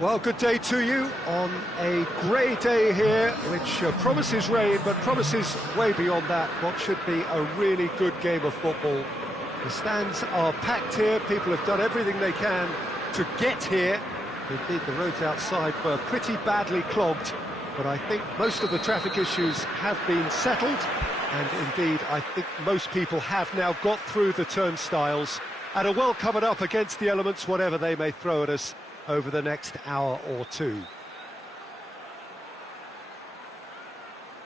Well, good day to you on a grey day here, which promises rain, but promises way beyond that what should be a really good game of football. The stands are packed here, people have done everything they can to get here. Indeed, the roads outside were pretty badly clogged, but I think most of the traffic issues have been settled, and indeed, I think most people have now got through the turnstiles and are well covered up against the elements, whatever they may throw at us over the next hour or two.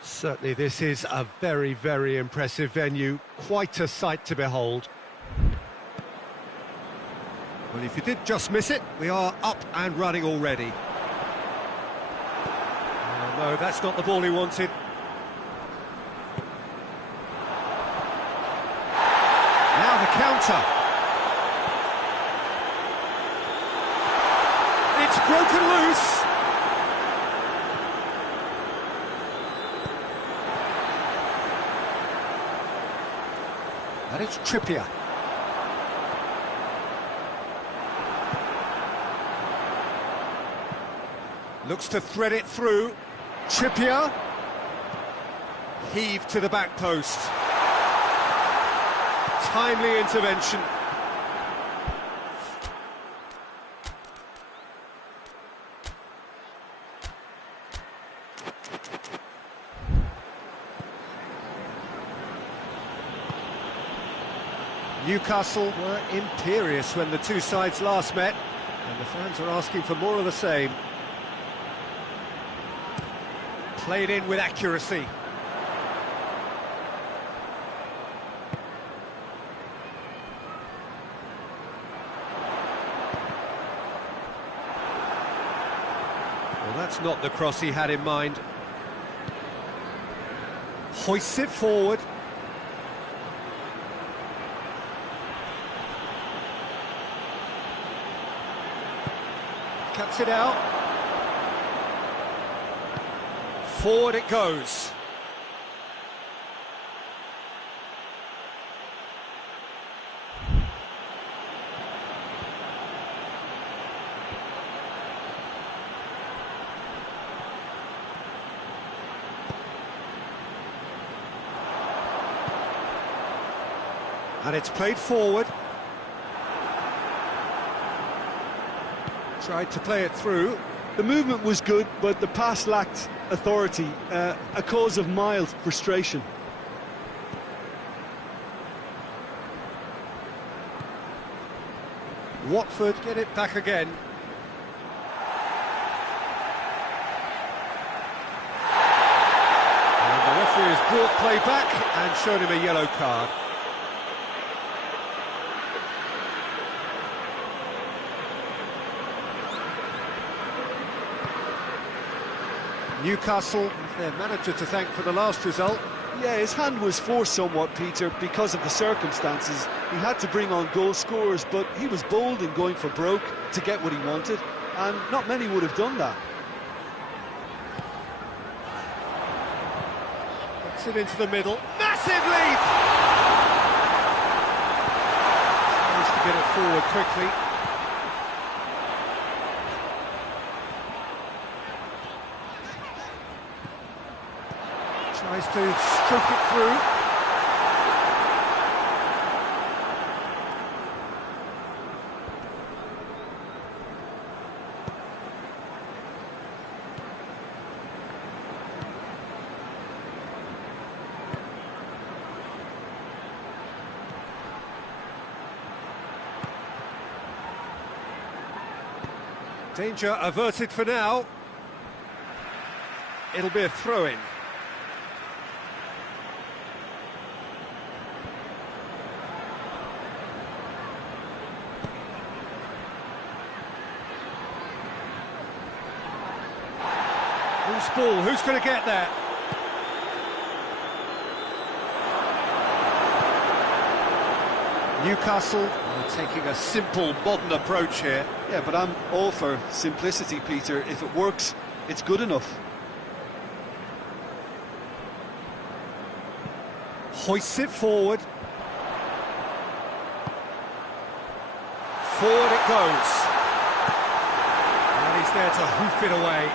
Certainly this is a very, very impressive venue, quite a sight to behold. Well, if you did just miss it, we are up and running already. Oh, no, that's not the ball he wanted. Now the counter. It's broken loose. And it's Trippier. Looks to thread it through. Trippier. Heaved to the back post. Timely intervention. Newcastle were imperious when the two sides last met, and the fans are asking for more of the same. Played in with accuracy. Well, that's not the cross he had in mind. Hoists it forward. Cuts it out. Forward it goes. And it's played forward. Tried to play it through. The movement was good, but the pass lacked authority, a cause of mild frustration. Watford get it back again. And the referee has brought play back and shown him a yellow card. Newcastle, their manager to thank for the last result. Yeah, his hand was forced somewhat, Peter, because of the circumstances. He had to bring on goal scorers, but he was bold in going for broke to get what he wanted, and not many would have done that. Gets it into the middle. Massive leap! Tries to get it forward quickly. Tries to stroke it through. Danger averted for now. It'll be a throw-in. Who's ball? Who's going to get that? Newcastle are taking a simple, modern approach here. Yeah, but I'm all for simplicity, Peter. If it works, it's good enough. Hoists it forward. Forward it goes. And he's there to hoof it away.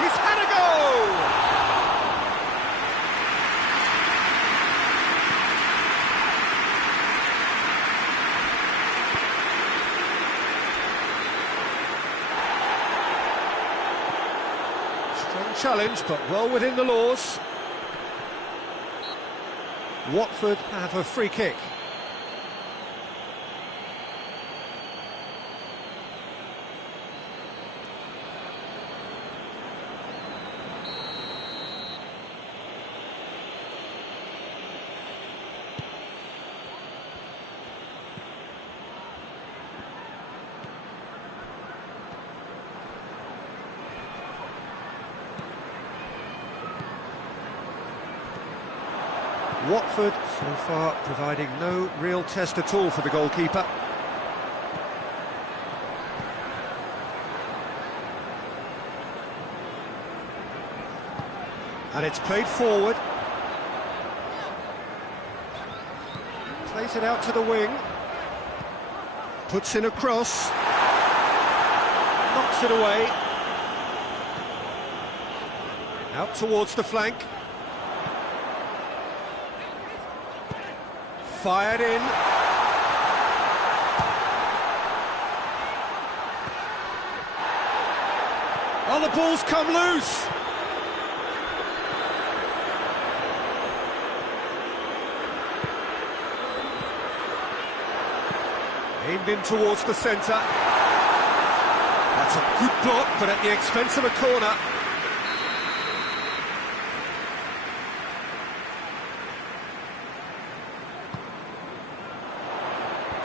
He's had a go! Strong challenge, but well within the laws. Watford have a free kick. Watford, so far, providing no real test at all for the goalkeeper. And it's played forward. Plays it out to the wing. Puts in a cross. Knocks it away. Out towards the flank. Fired in. Oh, the ball's come loose. Aimed in towards the centre. That's a good block, but at the expense of a corner.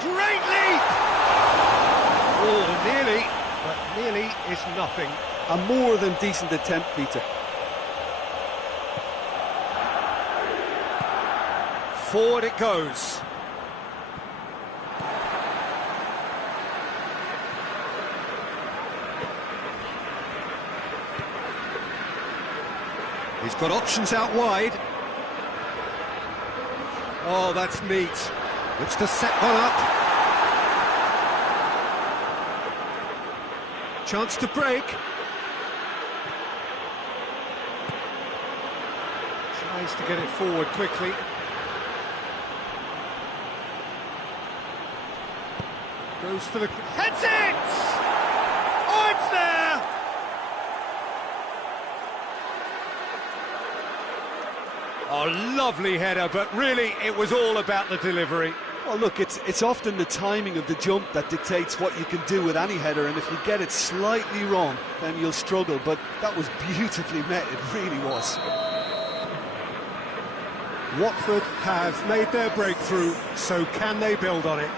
Great leap! Oh, nearly, but nearly is nothing. A more than decent attempt, Peter. Forward it goes. He's got options out wide. Oh, that's neat. Looks to set one up. Chance to break. Tries to get it forward quickly. Goes for the... Heads it! Oh, it's there! Oh, lovely header, but really it was all about the delivery. Well, look, it's often the timing of the jump that dictates what you can do with any header, and if you get it slightly wrong, then you'll struggle, but that was beautifully met, it really was. Watford have made their breakthrough, so can they build on it?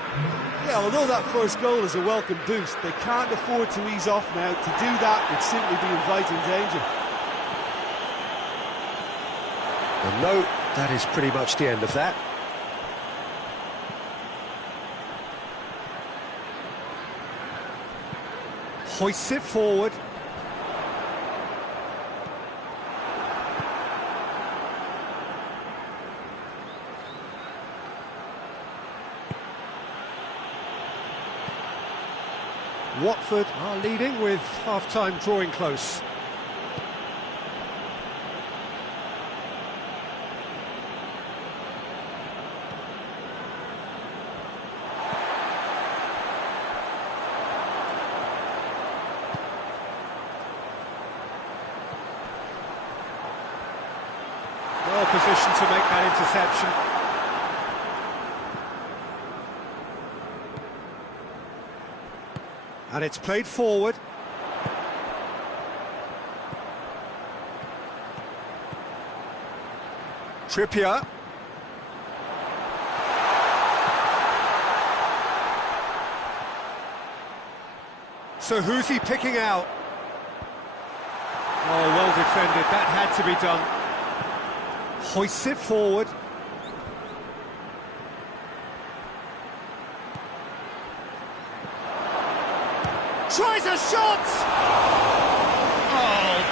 Yeah, although that first goal is a welcome boost, they can't afford to ease off now. To do that would simply be inviting danger. And no, that is pretty much the end of that. Hoists it forward. Watford are leading with half-time drawing close. Well positioned to make that interception. And it's played forward. Trippier. So who's he picking out? Oh, well defended. That had to be done. Hoists it forward. Tries a shot!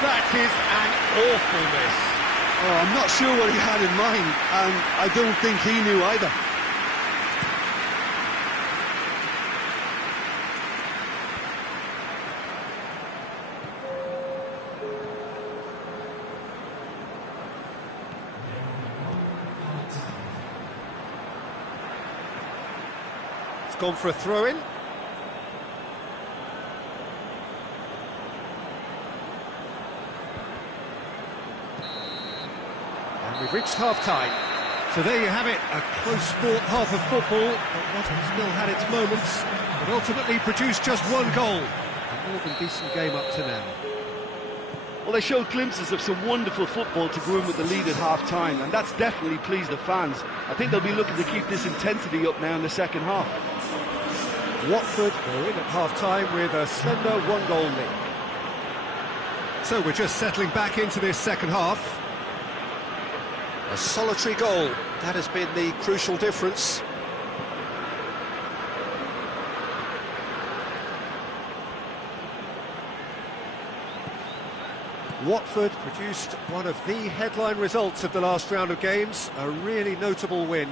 That is an awful miss. Oh, I'm not sure what he had in mind, and I don't think he knew either. It's gone for a throw-in. We've reached half-time. So there you have it, a close-fought half of football, but Watford still had its moments, but ultimately produced just one goal. A more than decent game up to now. Well, they showed glimpses of some wonderful football to go in with the lead at half-time, and that's definitely pleased the fans. I think they'll be looking to keep this intensity up now in the second half. Watford go in at half-time with a slender one-goal lead. So we're just settling back into this second half. A solitary goal, that has been the crucial difference. Watford produced one of the headline results of the last round of games, a really notable win.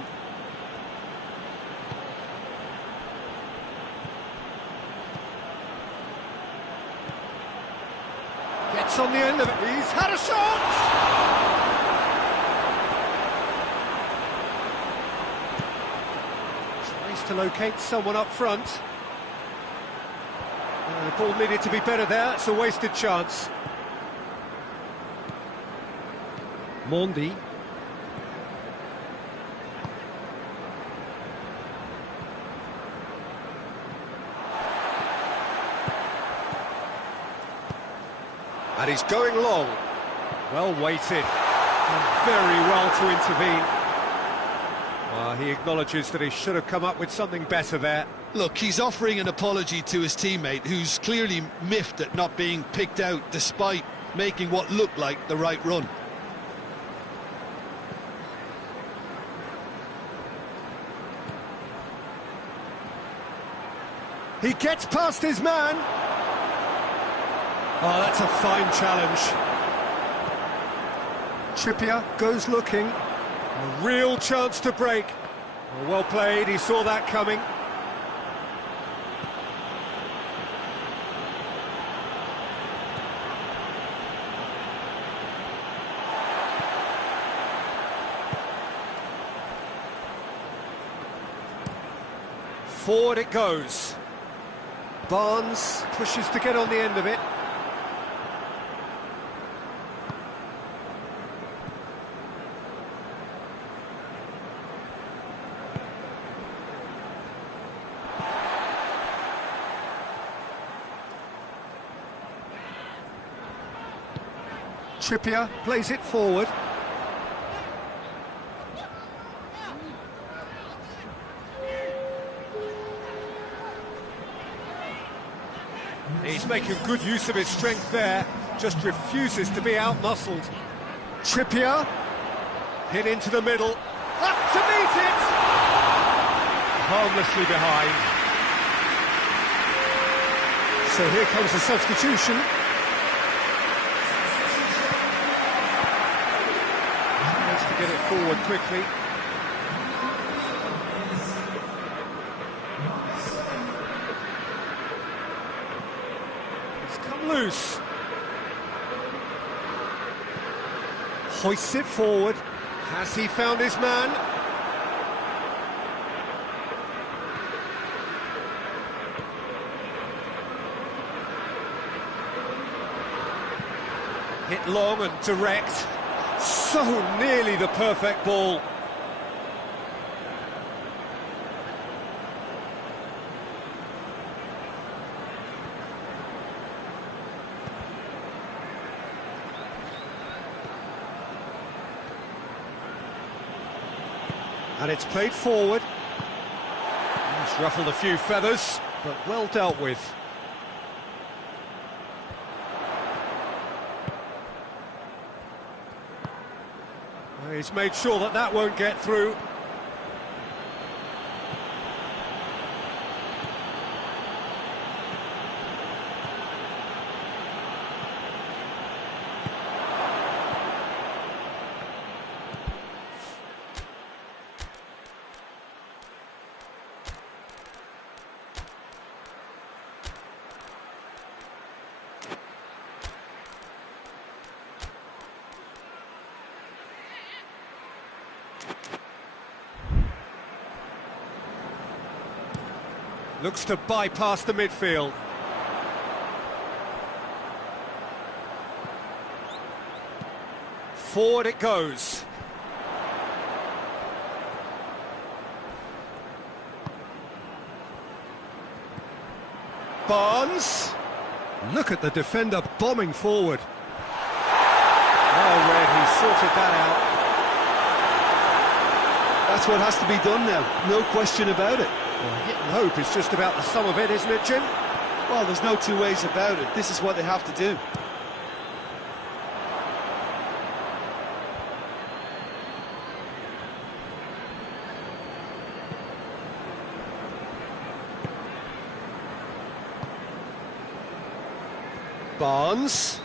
Gets on the end of it, he's had a shot! To locate someone up front. The ball needed to be better there, it's a wasted chance. Mondi. And he's going long. Well weighted. And very well to intervene. He acknowledges that he should have come up with something better there. Look, he's offering an apology to his teammate, who's clearly miffed at not being picked out despite making what looked like the right run. He gets past his man. Oh, that's a fine challenge. Trippier goes looking. A real chance to break. Well played, he saw that coming. Forward it goes. Barnes pushes to get on the end of it. Trippier plays it forward. He's making good use of his strength there, just refuses to be out-muscled. Trippier, hit into the middle, up to meet it! Harmlessly behind. So here comes the substitution. Get it forward quickly. It's come loose. Hoists it forward. Has he found his man? Hit long and direct. So nearly the perfect ball. And it's played forward. He's ruffled a few feathers, but well dealt with. He's made sure that that won't get through. Looks to bypass the midfield. Forward it goes. Barnes. Look at the defender bombing forward. Oh, Red, he sorted that out. That's what has to be done now, no question about it. Well, hit and hope is just about the sum of it, isn't it, Jim? Well, there's no two ways about it. This is what they have to do. Barnes.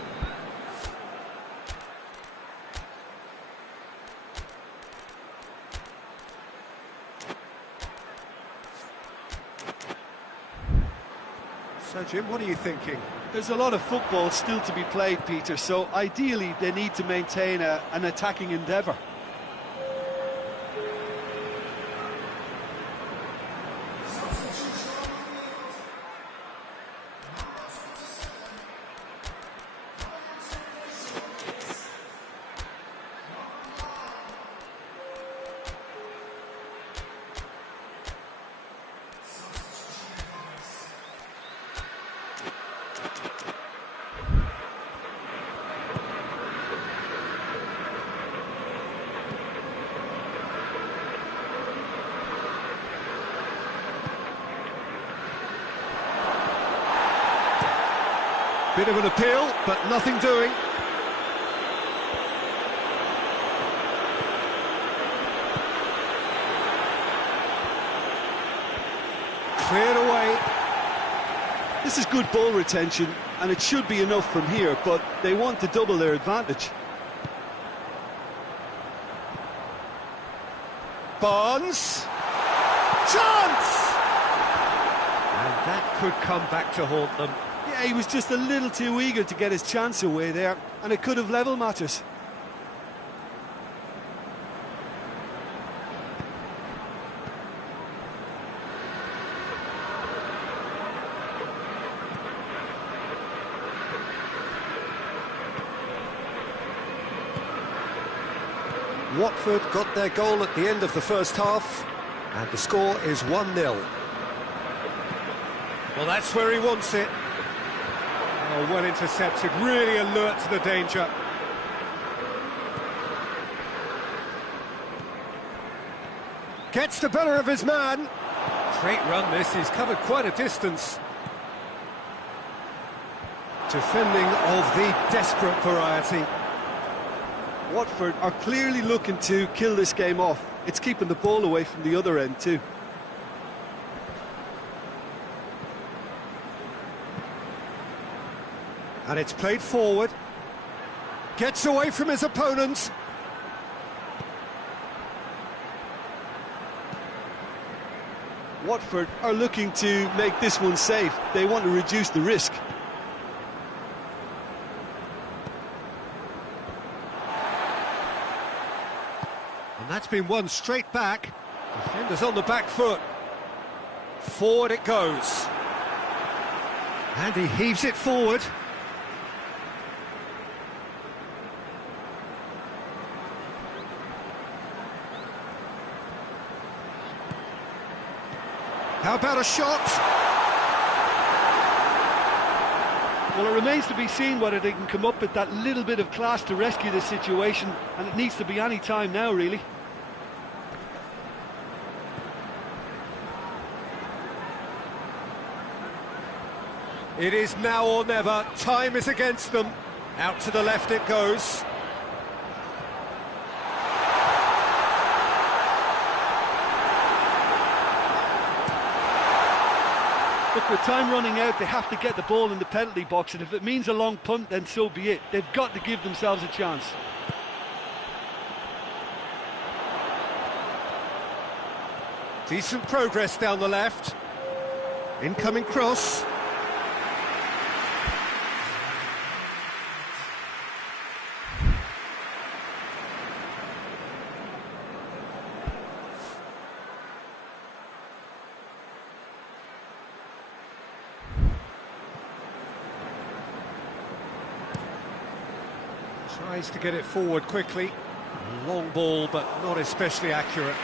So, Jim, what are you thinking? There's a lot of football still to be played, Peter, so ideally they need to maintain an attacking endeavour. Bit of an appeal, but nothing doing. Cleared away. This is good ball retention, and it should be enough from here, but they want to double their advantage. Barnes. Chance! And that could come back to haunt them. Yeah, he was just a little too eager to get his chance away there, and it could have level matters. Watford got their goal at the end of the first half, and the score is 1-0. Well, that's where he wants it. Oh, well intercepted, really alert to the danger. Gets the better of his man. Great run this, he's covered quite a distance. Defending of the desperate variety. Watford are clearly looking to kill this game off. It's keeping the ball away from the other end too. And it's played forward. Gets away from his opponent. Watford are looking to make this one safe. They want to reduce the risk. And that's been won straight back. Defenders on the back foot. Forward it goes. And he heaves it forward. How about a shot? Well, it remains to be seen whether they can come up with that little bit of class to rescue this situation, and it needs to be any time now, really. It is now or never. Time is against them. Out to the left it goes. Look, with time running out, they have to get the ball in the penalty box, and if it means a long punt, then so be it. They've got to give themselves a chance. Decent progress down the left. Incoming cross. Tries to get it forward quickly. Long ball, but not especially accurate.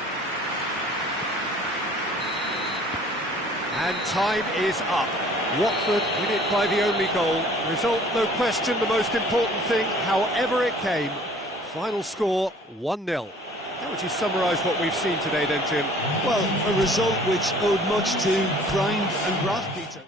And time is up. Watford win it by the only goal. Result, no question, the most important thing, however it came. Final score, 1-0. How would you summarise what we've seen today then, Jim? Well, a result which owed much to grind and graft, Peter.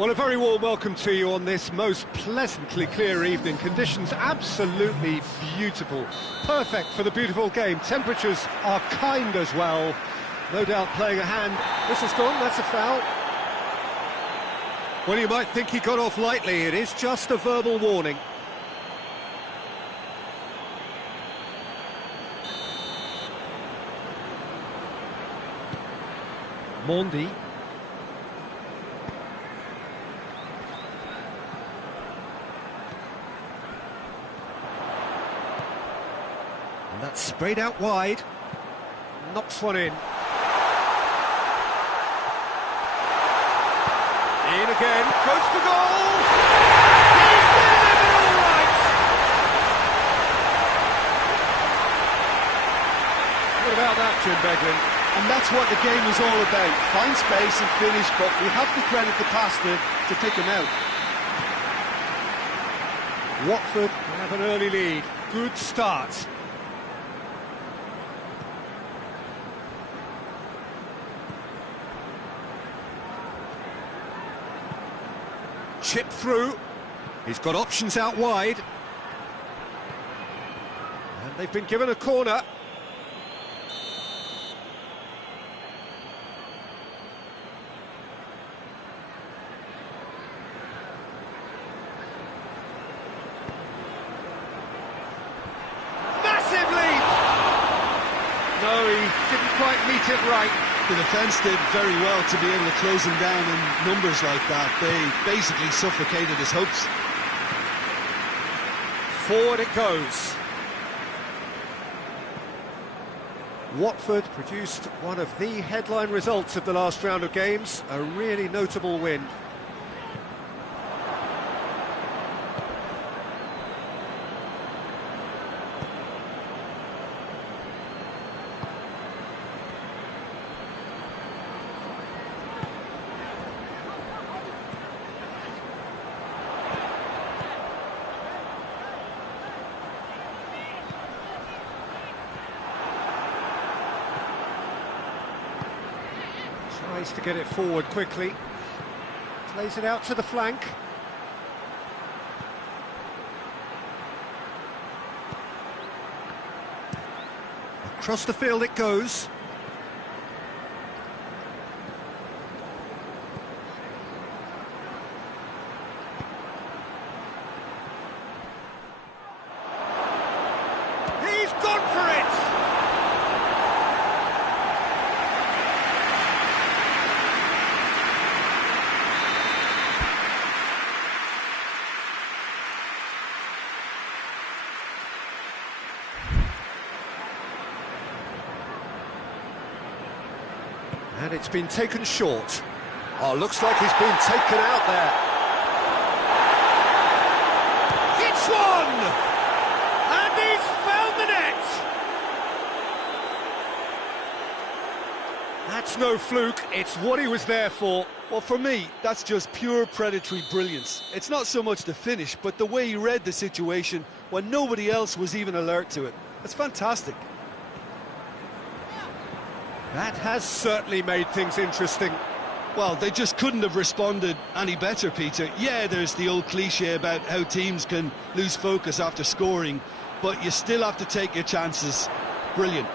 Well, a very warm welcome to you on this most pleasantly clear evening. Conditions absolutely beautiful. Perfect for the beautiful game. Temperatures are kind as well. No doubt playing a hand. This has gone, that's a foul. Well, you might think he got off lightly. It is just a verbal warning. Mondi. And that's sprayed out wide. Knocks one in. In again, goes for goal! He's delivered all right! What about that, Jim Beglin? And that's what the game is all about. Find space and finish, but we have to credit the passer to pick him out. Watford have an early lead. Good start. Chip through. He's got options out wide. And they've been given a corner. Massive lead! No, he didn't quite meet it right. The defence did very well to be able to close him down in numbers like that. They basically suffocated his hopes. Forward it goes. Watford produced one of the headline results of the last round of games, a really notable win. Tries to get it forward quickly. Plays it out to the flank. Across the field it goes. He's gone for it! And it's been taken short. Oh, looks like he's been taken out there. Hits one! And he's found the net! That's no fluke, it's what he was there for. Well, for me, that's just pure predatory brilliance. It's not so much the finish, but the way he read the situation when nobody else was even alert to it. It's fantastic. That has certainly made things interesting. Well, they just couldn't have responded any better, Peter. Yeah, there's the old cliche about how teams can lose focus after scoring, but you still have to take your chances. Brilliant.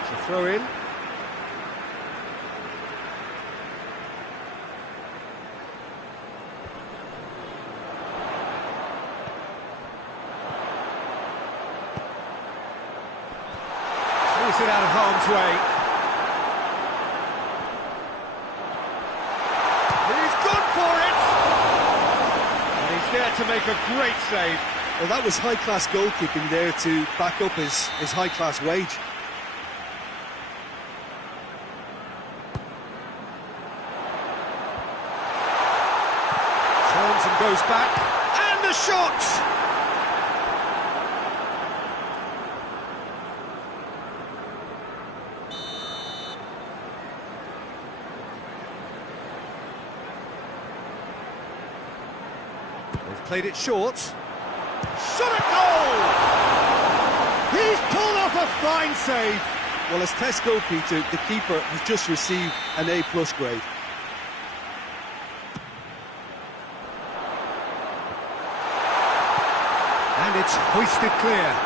It's a throw in. It out of harm's way. He's gone for it! And he's there to make a great save. Well, that was high-class goalkeeping there to back up his high-class wage. Turns and goes back. And the shot! They've played it short. Shot at goal! He's pulled off a fine save. Well, as tests go, Peter, the keeper has just received an A+ grade. And it's hoisted clear.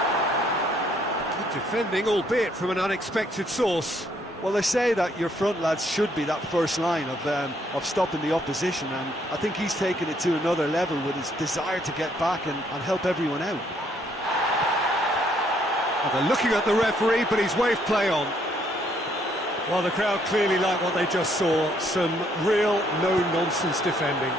Good defending, albeit from an unexpected source. Well, they say that your front lads should be that first line of stopping the opposition, and I think he's taken it to another level with his desire to get back and help everyone out. Well, they're looking at the referee, but he's waved play on. Well, the crowd clearly like what they just saw. Some real no-nonsense defending.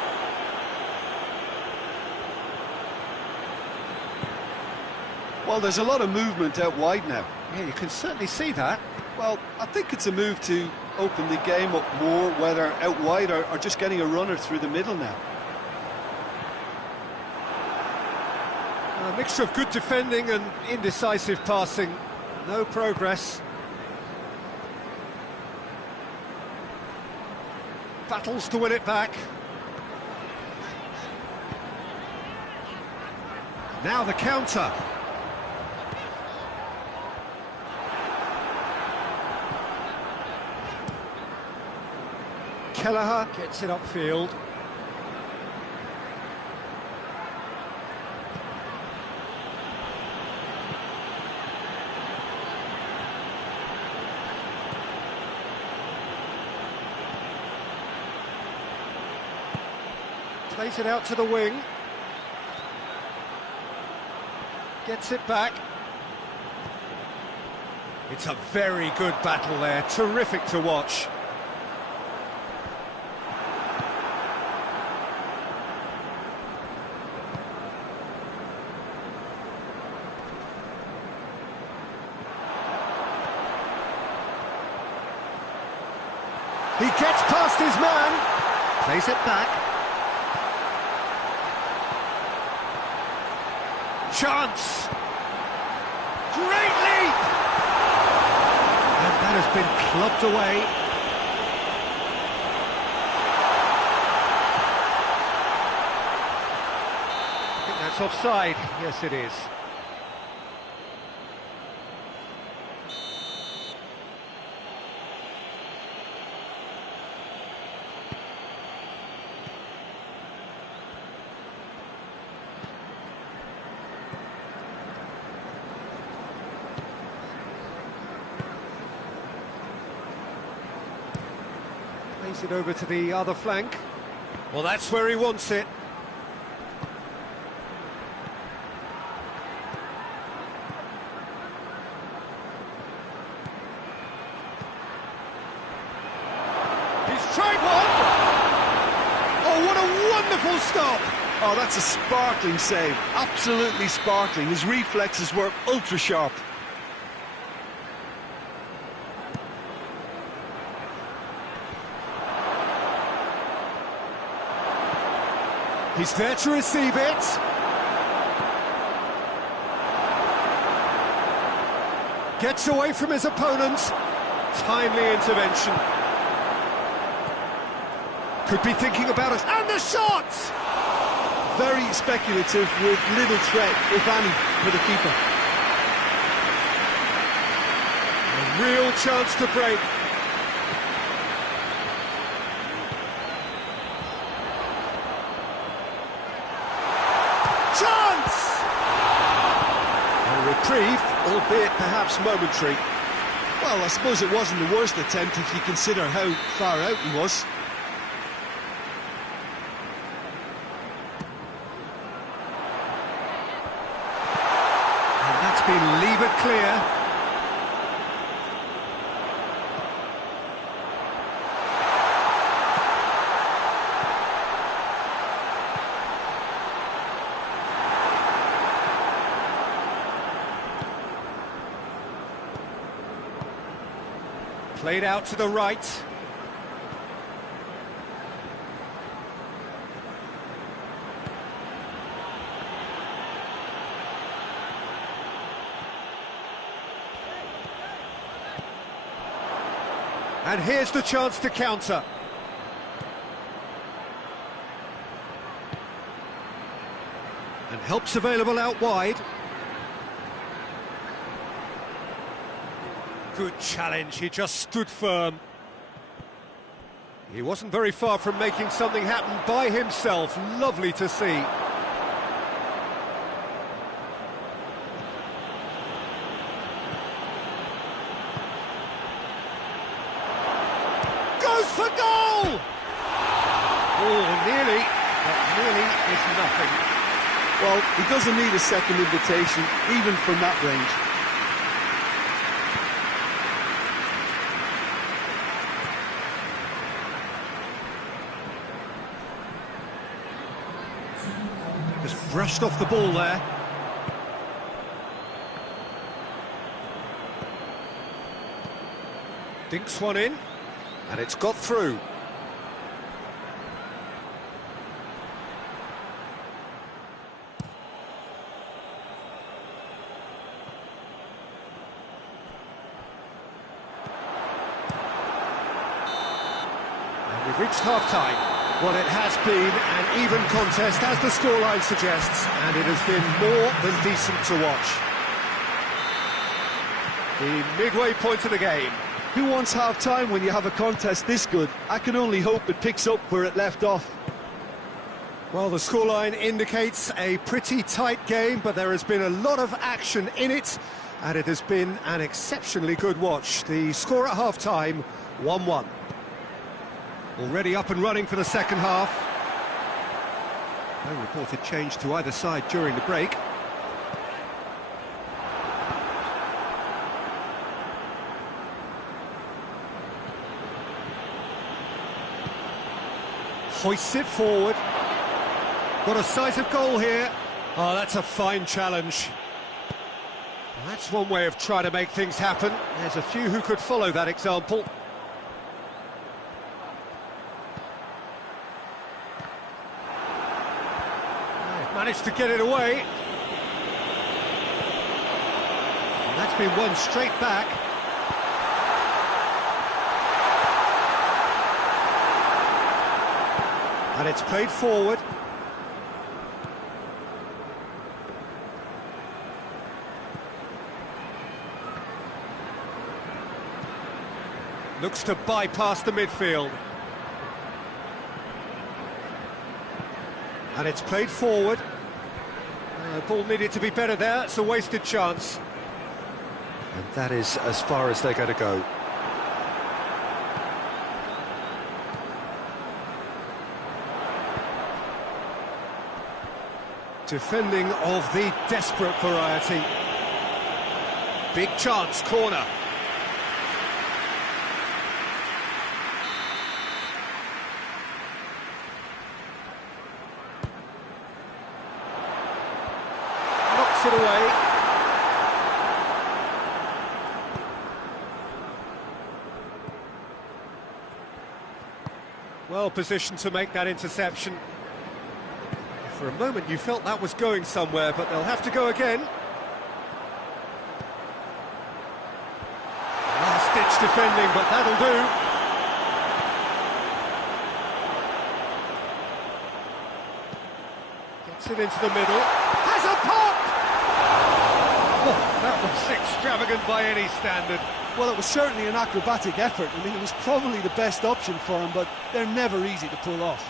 Well, there's a lot of movement out wide now. Yeah, you can certainly see that. Well, I think it's a move to open the game up more, whether out wide or just getting a runner through the middle now. A mixture of good defending and indecisive passing. No progress. Battles to win it back. Now the counter. Kelleher gets it upfield. Plays it out to the wing. Gets it back. It's a very good battle there. Terrific to watch. He gets past his man. Plays it back. Chance! Great leap! And that has been clubbed away. I think that's offside. Yes, it is. Plays it over to the other flank. Well, that's where he wants it. He's tried one! Oh, what a wonderful stop! Oh, that's a sparkling save. Absolutely sparkling. His reflexes were ultra sharp. He's there to receive it. Gets away from his opponent. Timely intervention. Could be thinking about it. And the shot! Very speculative with little threat, if any, for the keeper. A real chance to break. Chance! A reprieve, albeit perhaps momentary. Well, I suppose it wasn't the worst attempt if you consider how far out he was. And that's been levered clear. Played out to the right. And here's the chance to counter. And help's available out wide. Good challenge, he just stood firm. He wasn't very far from making something happen by himself. Lovely to see. Goes for goal! Oh, nearly, but nearly is nothing. Well, he doesn't need a second invitation, even from that range. Just brushed off the ball there. Dinks one in, and it's got through. And we've reached half-time. Well, it has been an even contest, as the scoreline suggests, and it has been more than decent to watch. The midway point of the game. Who wants half-time when you have a contest this good? I can only hope it picks up where it left off. Well, the scoreline indicates a pretty tight game, but there has been a lot of action in it, and it has been an exceptionally good watch. The score at half-time, 1-1. Already up and running for the second half. No reported change to either side during the break. Hoists it forward. Got a sight of goal here. Oh, that's a fine challenge. Well, that's one way of trying to make things happen. There's a few who could follow that example. Managed to get it away. And that's been won straight back. And it's played forward. Looks to bypass the midfield. And it's played forward. Ball needed to be better there. It's a wasted chance. And that is as far as they're going to go. Defending of the desperate variety. Big chance, corner. It away. Well positioned to make that interception. For a moment you felt that was going somewhere, but they'll have to go again. Last-ditch defending, but that'll do. Gets it into the middle. Has a pop! Oh, that was extravagant by any standard. Well, it was certainly an acrobatic effort. I mean, it was probably the best option for him, but they're never easy to pull off.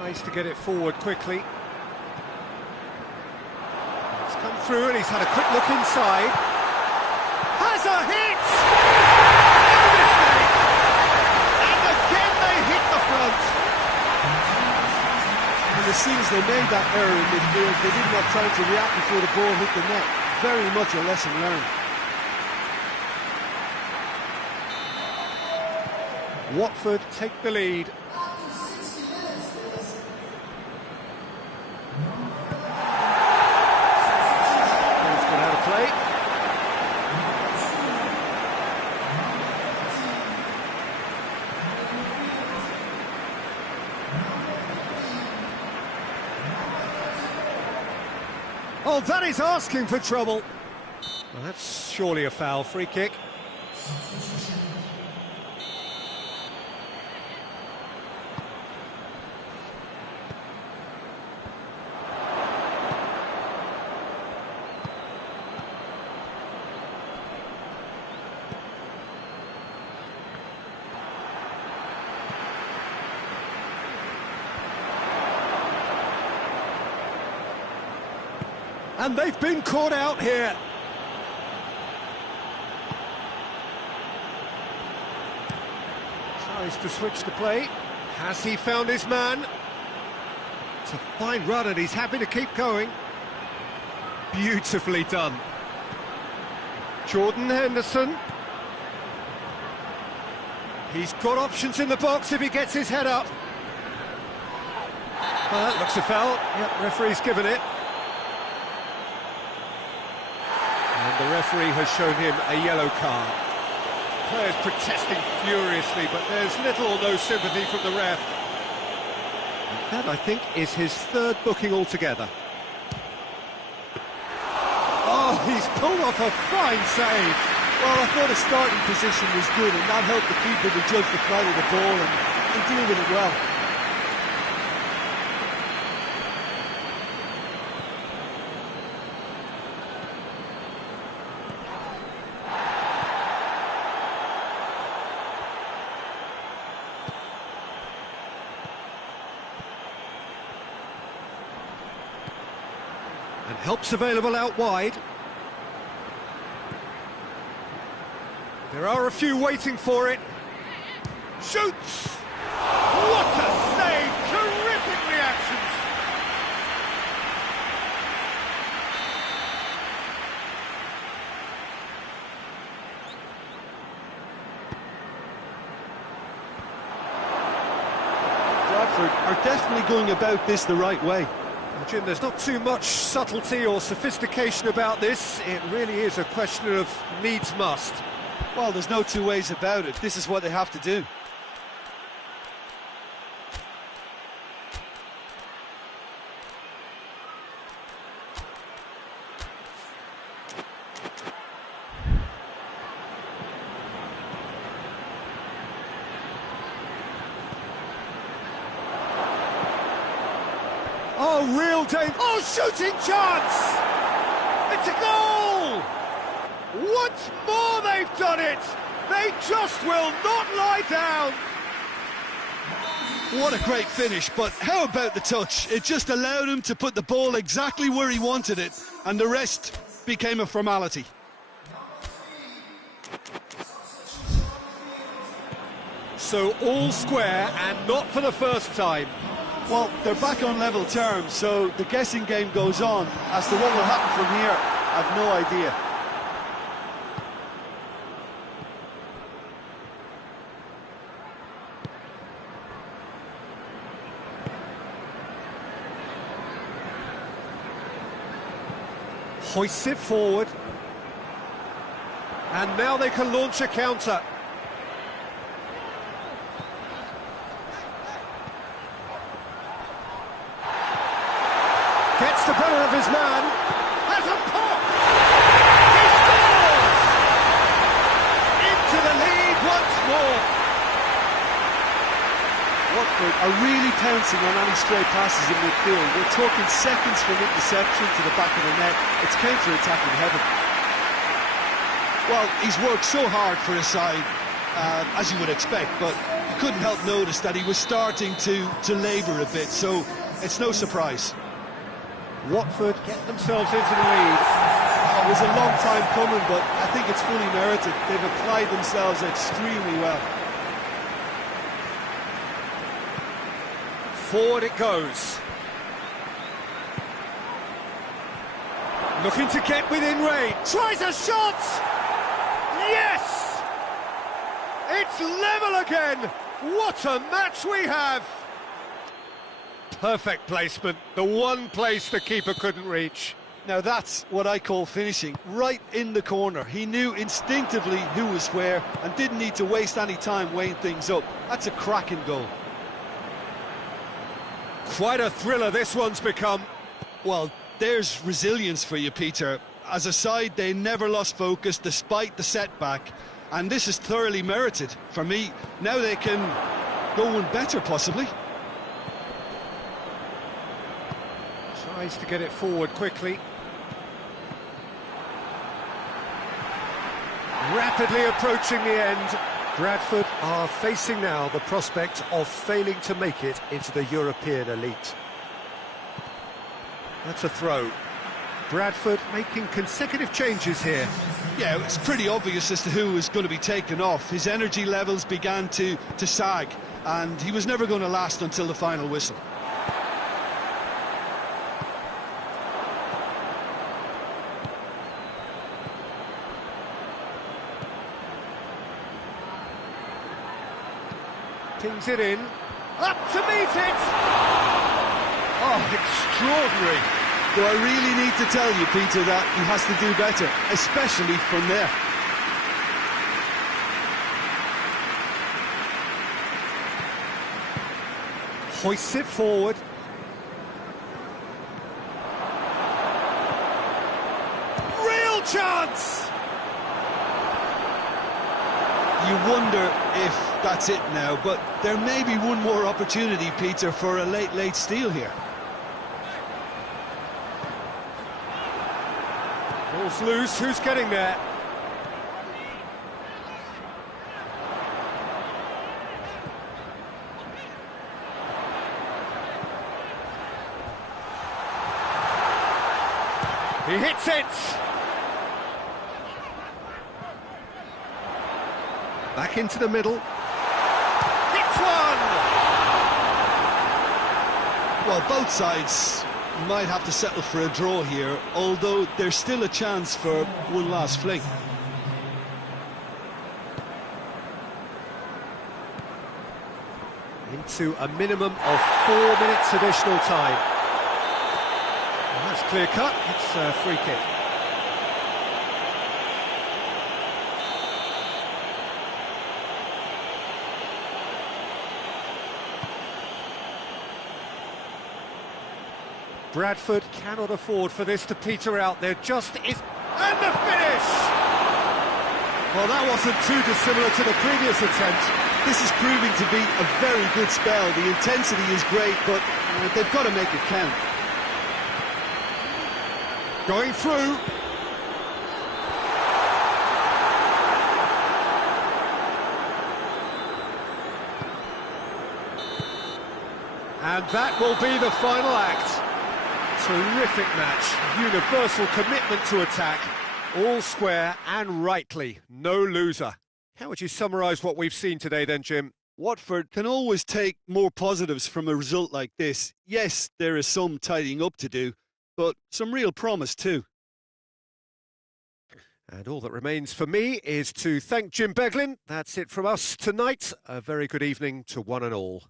Tries to get it forward quickly. It's come through and he's had a quick look inside. Has a hit! No mistake! And again they hit the front. And it seems they made that error in midfield. They didn't have time to react before the ball hit the net. Very much a lesson learned. Watford take the lead. Oh, that is asking for trouble. Well, that's surely a foul. Free kick. And they've been caught out here. Tries to switch the play. Has he found his man? It's a fine run and he's happy to keep going. Beautifully done. Jordan Henderson. He's got options in the box if he gets his head up. Well, that looks a foul. Yep, referee's given it. And the referee has shown him a yellow card. Players protesting furiously, but there's little or no sympathy from the ref. And that, I think, is his third booking altogether. Oh, he's pulled off a fine save. Well, I thought his starting position was good, and that helped the keeper to judge the flight of the ball and deal with it well. And help's available out wide. There are a few waiting for it. Shoots! What a save! Terrific reactions! Watford are definitely going about this the right way. Jim, there's not too much subtlety or sophistication about this. It really is a question of needs must. Well, there's no two ways about it. This is what they have to do. Oh, real danger! Oh, shooting chance! It's a goal! Once more they've done it! They just will not lie down! What a great finish, but how about the touch? It just allowed him to put the ball exactly where he wanted it, and the rest became a formality. So all square, and not for the first time. Well, they're back on level terms, so the guessing game goes on. As to what will happen from here, I've no idea. Hoists it forward. And now they can launch a counter. Gets the better of his man. Has a pop! He scores! Into the lead once more. Watford are really pouncing on any stray passes in midfield. We're talking seconds from interception to the back of the net. It's counter-attacking heaven. Well, he's worked so hard for his side, as you would expect, but you couldn't help notice that he was starting to labour a bit, so it's no surprise. Watford get themselves into the lead. It was a long time coming, but I think it's fully merited. They've applied themselves extremely well. Forward it goes. Looking to get within range. Tries a shot! Yes! It's level again! What a match we have! Perfect placement, the one place the keeper couldn't reach. Now that's what I call finishing, right in the corner. He knew instinctively who was where and didn't need to waste any time weighing things up. That's a cracking goal. Quite a thriller this one's become. Well, there's resilience for you, Peter. As a side, they never lost focus despite the setback, and this is thoroughly merited. For me, now they can go one better, possibly. Tries to get it forward quickly. Rapidly approaching the end. Bradford are facing now the prospect of failing to make it into the European elite. That's a throw. Bradford making consecutive changes here. Yeah, it's pretty obvious as to who was going to be taken off. His energy levels began to sag, and he was never going to last until the final whistle. Pings it in. Up to meet it! Oh, extraordinary. Do I really need to tell you, Peter, that he has to do better, especially from there? Hoists it forward. Real chance! You wonder if that's it now, but there may be one more opportunity, Peter, for a late steal here. Ball's loose, who's getting there? He hits it! Back into the middle. Hits one! Well, both sides might have to settle for a draw here, although there's still a chance for one last fling. Into a minimum of 4 minutes additional time. Well, that's clear cut, it's a free kick. Bradford cannot afford for this to peter out. There just is... And the finish! Well, that wasn't too dissimilar to the previous attempt. This is proving to be a very good spell. The intensity is great, but they've got to make it count. Going through. And that will be the final act. Terrific match, universal commitment to attack, all square and rightly, no loser. How would you summarise what we've seen today then, Jim? Watford can always take more positives from a result like this. Yes, there is some tidying up to do, but some real promise too. And all that remains for me is to thank Jim Beglin. That's it from us tonight. A very good evening to one and all.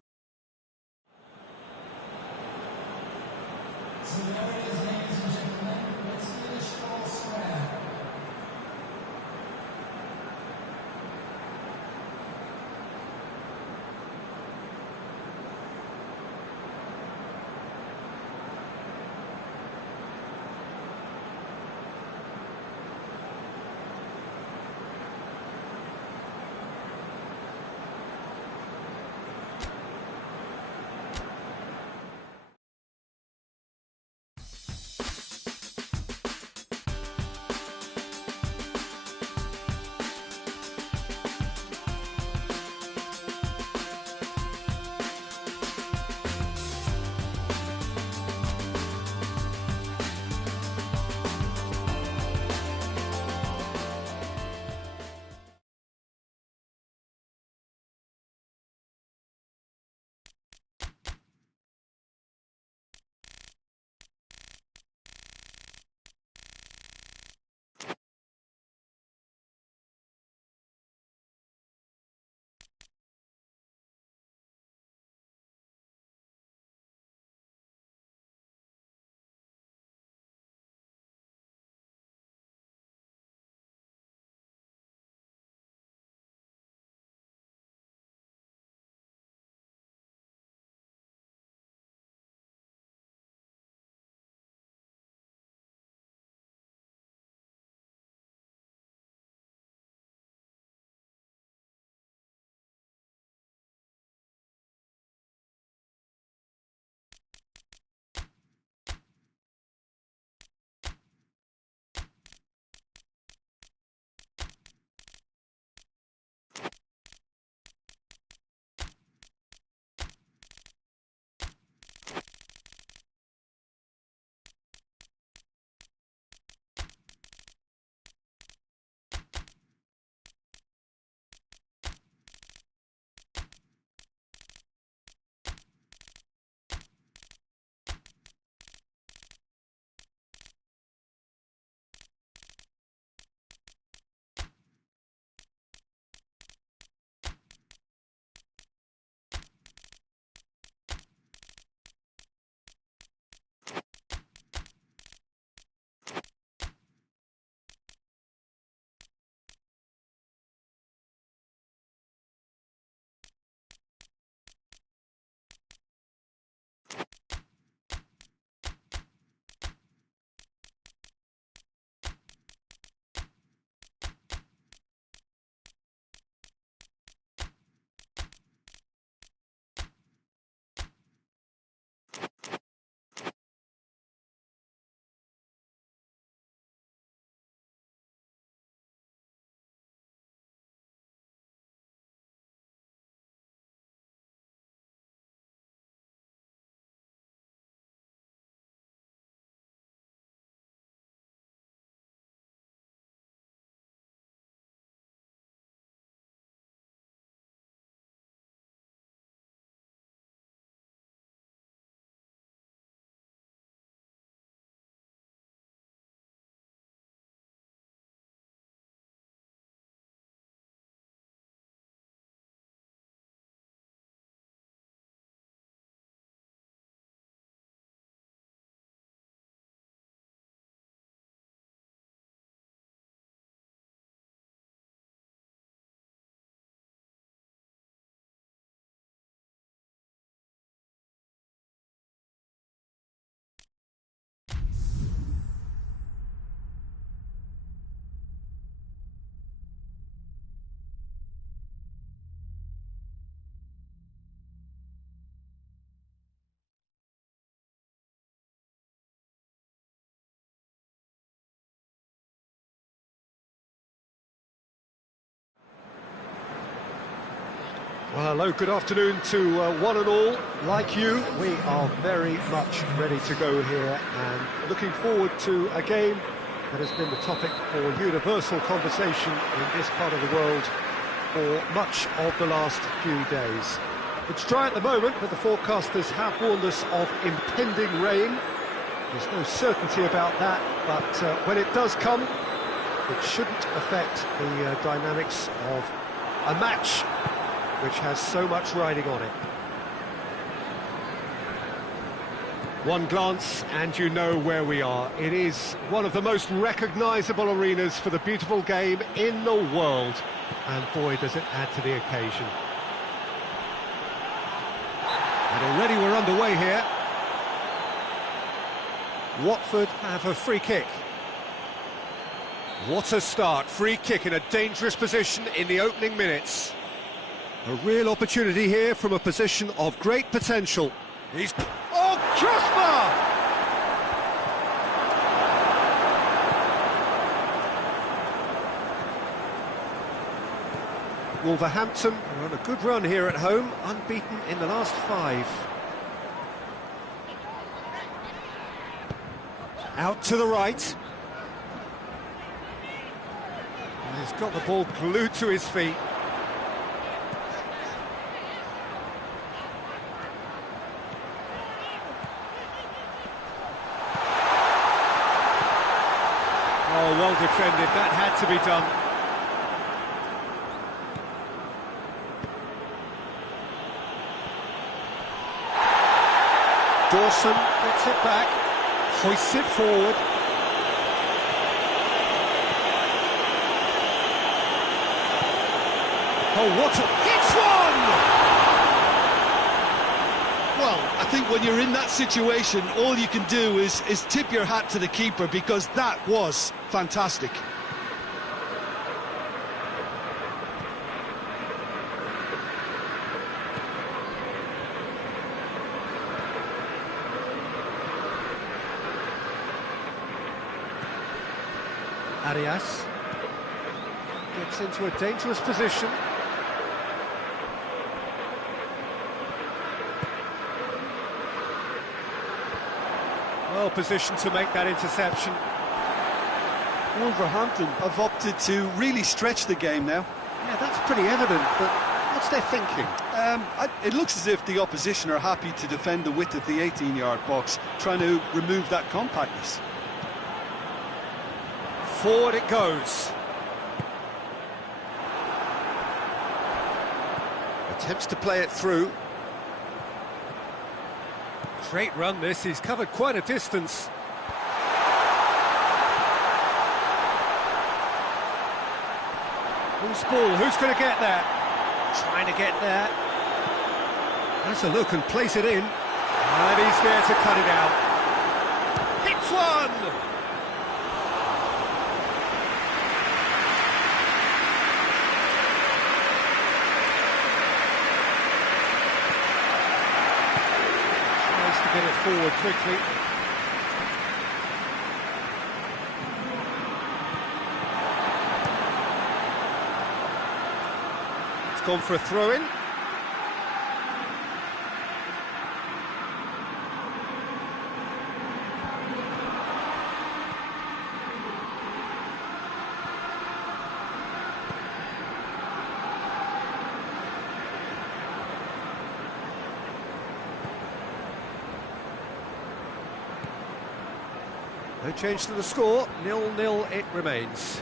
Well, hello, good afternoon to one and all. Like you, we are very much ready to go here and looking forward to a game that has been the topic for universal conversation in this part of the world for much of the last few days. It's dry at the moment, but the forecasters have warned us of impending rain. There's no certainty about that, but when it does come, it shouldn't affect the dynamics of a match which has so much riding on it. One glance and you know where we are. It is one of the most recognisable arenas for the beautiful game in the world. And boy, does it add to the occasion. And already we're underway here. Watford have a free kick. What a start. Free kick in a dangerous position in the opening minutes. A real opportunity here from a position of great potential. He's... Oh, crossbar! Wolverhampton are on a good run here at home, unbeaten in the last 5. Out to the right. He's got the ball glued to his feet. Oh, well defended, that had to be done. Dawson gets it back, hoists it forward. Oh, what a... Hits one! Well, I think when you're in that situation, all you can do is tip your hat to the keeper, because that was fantastic. Arias gets into a dangerous position. Well positioned to make that interception. Wolverhampton have opted to really stretch the game now. Yeah, that's pretty evident, but what's their thinking? It looks as if the opposition are happy to defend the width of the 18-yard box, trying to remove that compactness. Forward it goes. Attempts to play it through. Great run this, he's covered quite a distance. Who's ball, who's going to get that? Trying to get there. Has a look and place it in. And he's there to cut it out. Hits one! Get it forward quickly. It's gone for a throw-in. No change to the score, 0-0 it remains.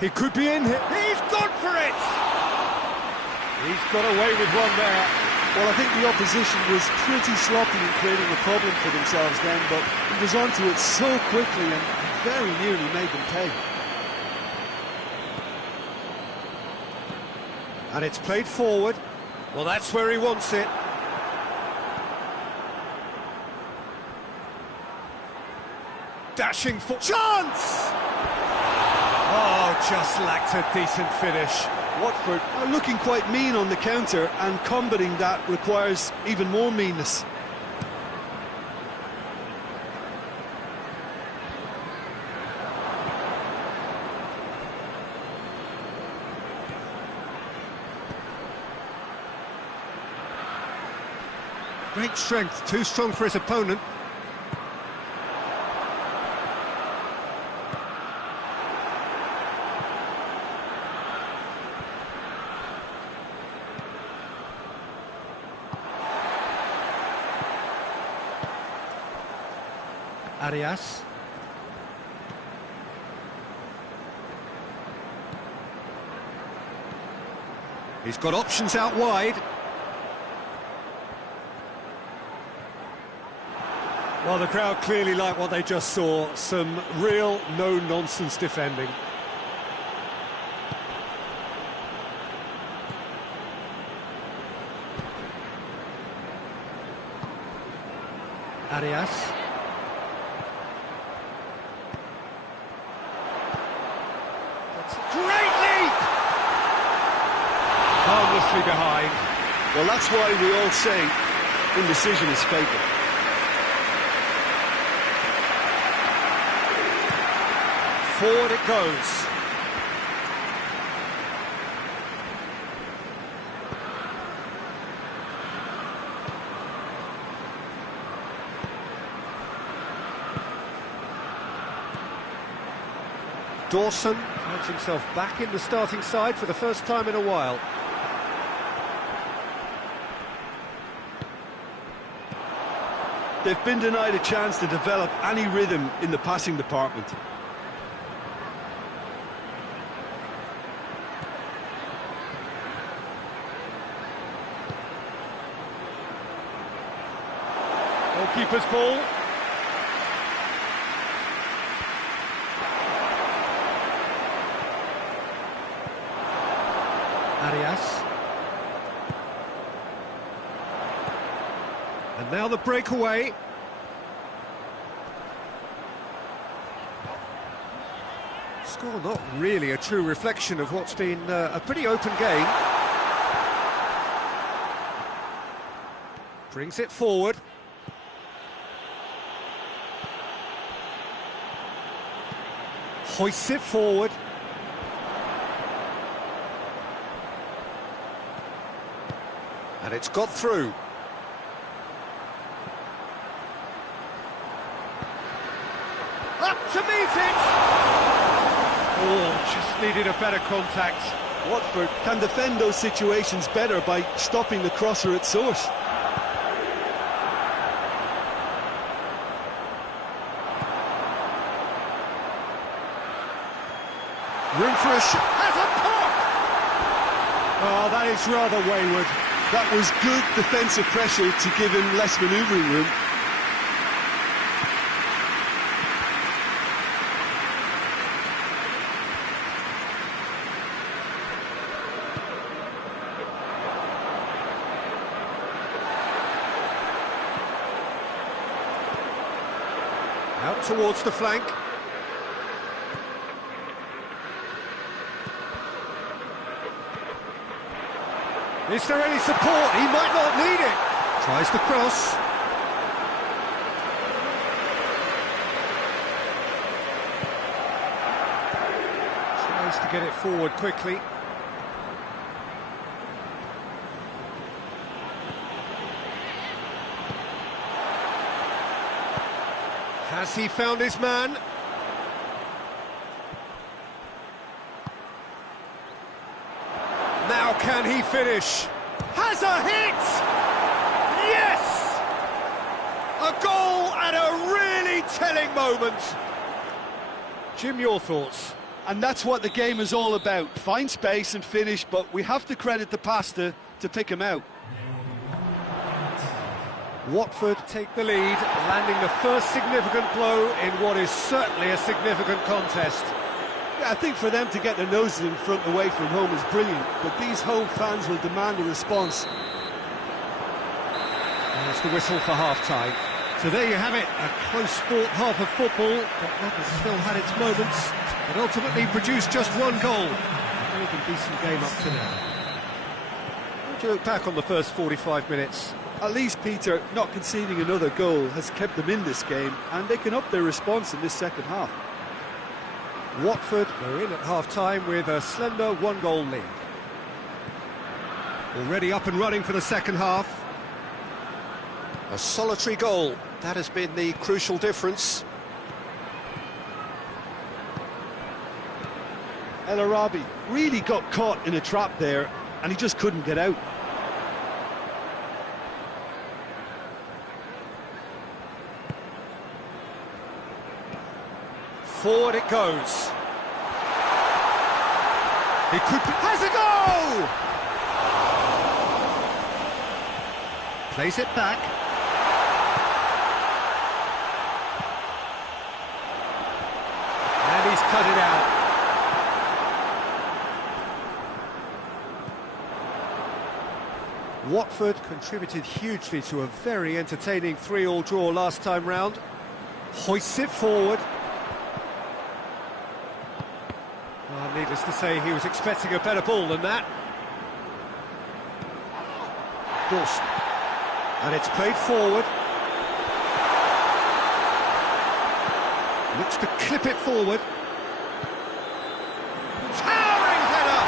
He could be in here. He's gone for it! He's got away with one there. Well, I think the opposition was pretty sloppy in creating a problem for themselves then, but he was onto it so quickly and very nearly made them pay. And it's played forward. Well, that's where he wants it. Dashing for... Chance! Oh, just lacked a decent finish. Watford are looking quite mean on the counter, and combating that requires even more meanness. Great strength, too strong for his opponent. Arias. He's got options out wide. Well, the crowd clearly like what they just saw. Some real no-nonsense defending. Arias. That's a great leap! Harmlessly behind. Well, that's why we all say indecision is fatal. Forward it goes. Dawson finds himself back in the starting side for the first time in a while. They've been denied a chance to develop any rhythm in the passing department. Goalkeeper's ball. Arias. And now the breakaway. Score not really a true reflection of what's been a pretty open game. Brings it forward. Hoists it forward. And it's got through. Up to meet it! Oh, just needed a better contact. Watford can defend those situations better by stopping the crosser at source. Room for a shot. Has a pop! Oh, that is rather wayward. That was good defensive pressure to give him less manoeuvring room. Out towards the flank. Is there any support? He might not need it. Tries the cross. Tries to get it forward quickly. Has he found his man? Now can he finish? Has a hit! Yes! A goal at a really telling moment. Jim, your thoughts? And that's what the game is all about. Find space and finish, but we have to credit the passer to pick him out. Watford take the lead, landing the first significant blow in what is certainly a significant contest. Yeah, I think for them to get their noses in front away from home is brilliant, but these home fans will demand a response. There's the whistle for half-time. So there you have it, a close-fought half of football, but that has still had its moments, but ultimately produced just one goal. A very decent game up to now. How do you look back on the first 45 minutes? At least, Peter, not conceding another goal has kept them in this game, and they can up their response in this second half. Watford are in at half-time with a slender one-goal lead. Already up and running for the second half. A solitary goal, that has been the crucial difference. El Arabi really got caught in a trap there, and he just couldn't get out. Forward it goes. He has a goal! Plays it back. And he's cut it out. Watford contributed hugely to a very entertaining 3-3 draw last time round. Hoists it forward. Well, needless to say, he was expecting a better ball than that. Dawson. And it's played forward. Looks to clip it forward. Towering header!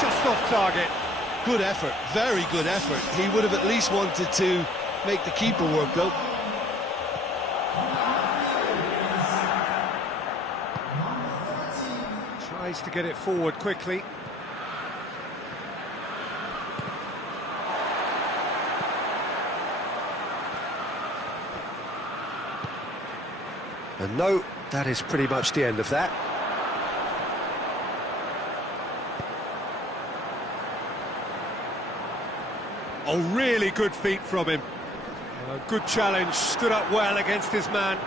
Just off target. Good effort, very good effort. He would have at least wanted to make the keeper work, though. Tries to get it forward quickly. And no, that is pretty much the end of that. Oh, really good feet from him. Good challenge, stood up well against his man.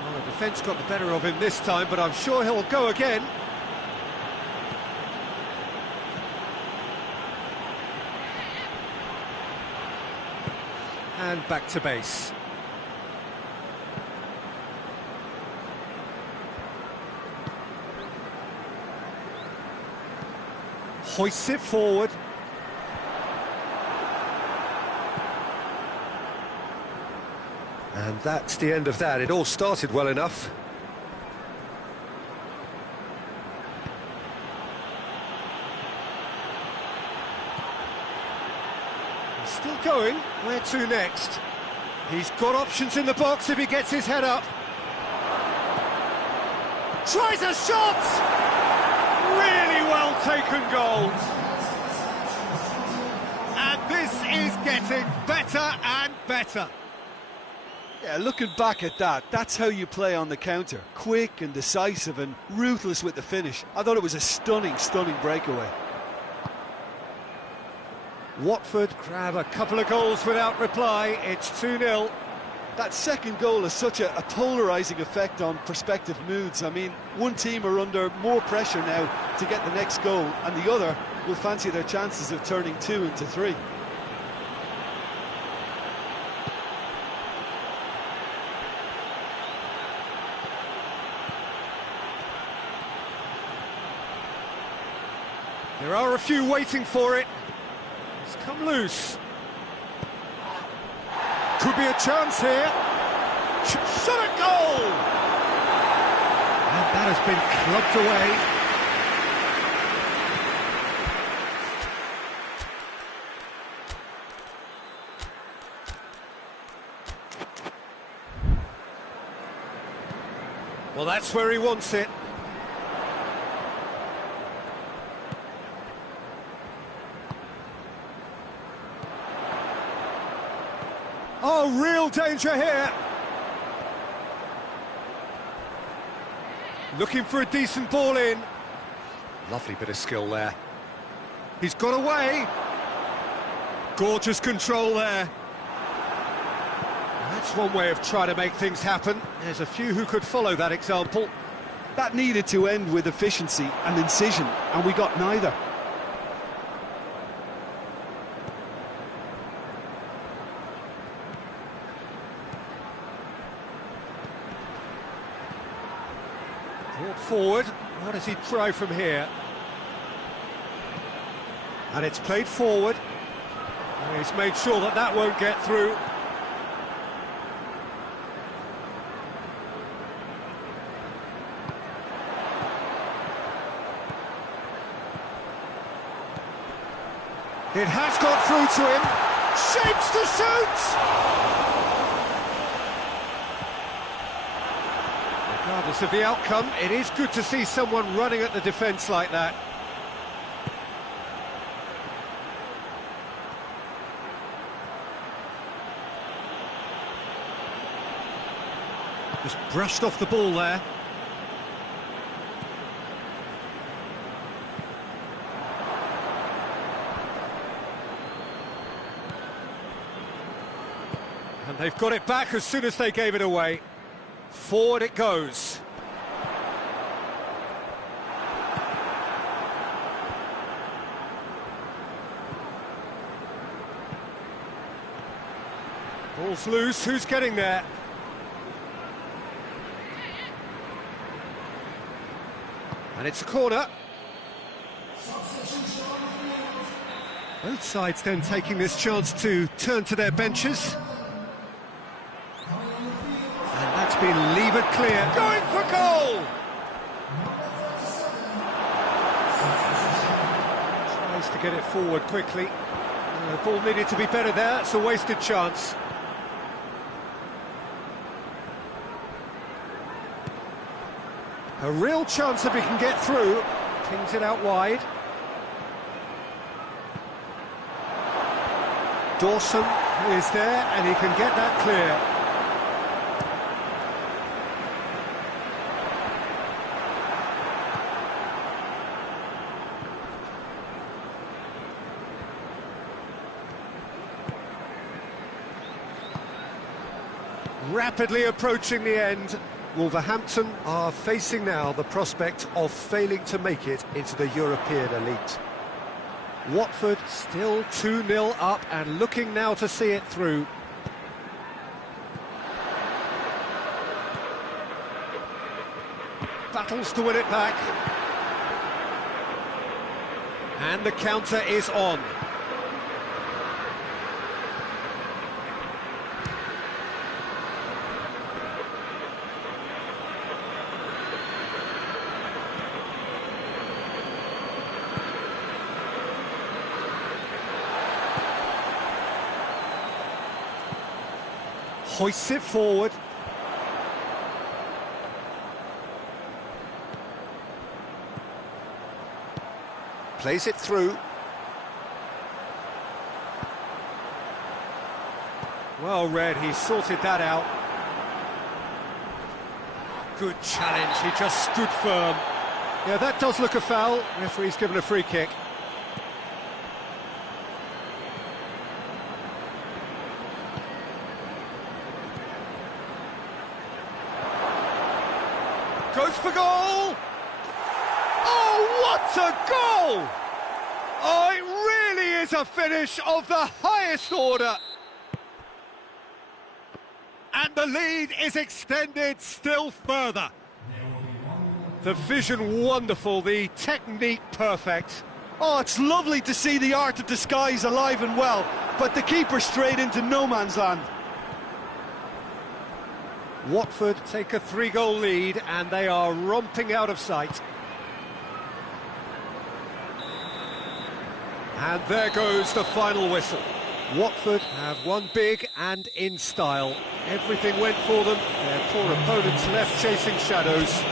Well, the defence got the better of him this time, but I'm sure he'll go again. And back to base. Hoists it forward. And that's the end of that. It all started well enough. He's still going. Where to next? He's got options in the box if he gets his head up. Tries a shot! Really well taken goal. And this is getting better and better. Yeah, looking back at that, that's how you play on the counter. Quick and decisive and ruthless with the finish. I thought it was a stunning, stunning breakaway. Watford grab a couple of goals without reply. It's 2-0. That second goal has such a polarising effect on prospective moods. I mean, one team are under more pressure now to get the next goal, and the other will fancy their chances of turning 2 into 3. There are a few waiting for it. It's come loose. Could be a chance here. Shot a goal! And that has been clubbed away. Well, that's where he wants it. Oh, real danger here. Looking for a decent ball in. Lovely bit of skill there. He's got away. Gorgeous control there. That's one way of trying to make things happen. There's a few who could follow that example. That needed to end with efficiency and incision, and we got neither. Brought forward. What does he try from here? And it's played forward. And he's made sure that that won't get through. It has got through to him. Shapes to shoot! Regardless of the outcome, it is good to see someone running at the defence like that. Just brushed off the ball there. And they've got it back as soon as they gave it away. Forward it goes. Ball's loose, who's getting there? And it's a corner. Both sides then taking this chance to turn to their benches. And that's been levered clear. Going for goal! Tries to get it forward quickly. The ball needed to be better there, it's a wasted chance. A real chance if he can get through. Pings it out wide. Dawson is there and he can get that clear. Rapidly approaching the end. Wolverhampton are facing now the prospect of failing to make it into the European elite. Watford still 2-0 up and looking now to see it through. Battles to win it back. And the counter is on. Hoists it forward. Plays it through. Well read, he sorted that out. Good challenge, he just stood firm. Yeah, that does look a foul. Referee's given a free kick. Goes for goal! Oh, what a goal! Oh, it really is a finish of the highest order. And the lead is extended still further. The vision wonderful, the technique perfect. Oh, it's lovely to see the art of disguise alive and well, but the keeper straight into no man's land. Watford take a 3-goal lead and they are romping out of sight. And there goes the final whistle. Watford have won big and in style. Everything went for them. Their poor opponents left chasing shadows.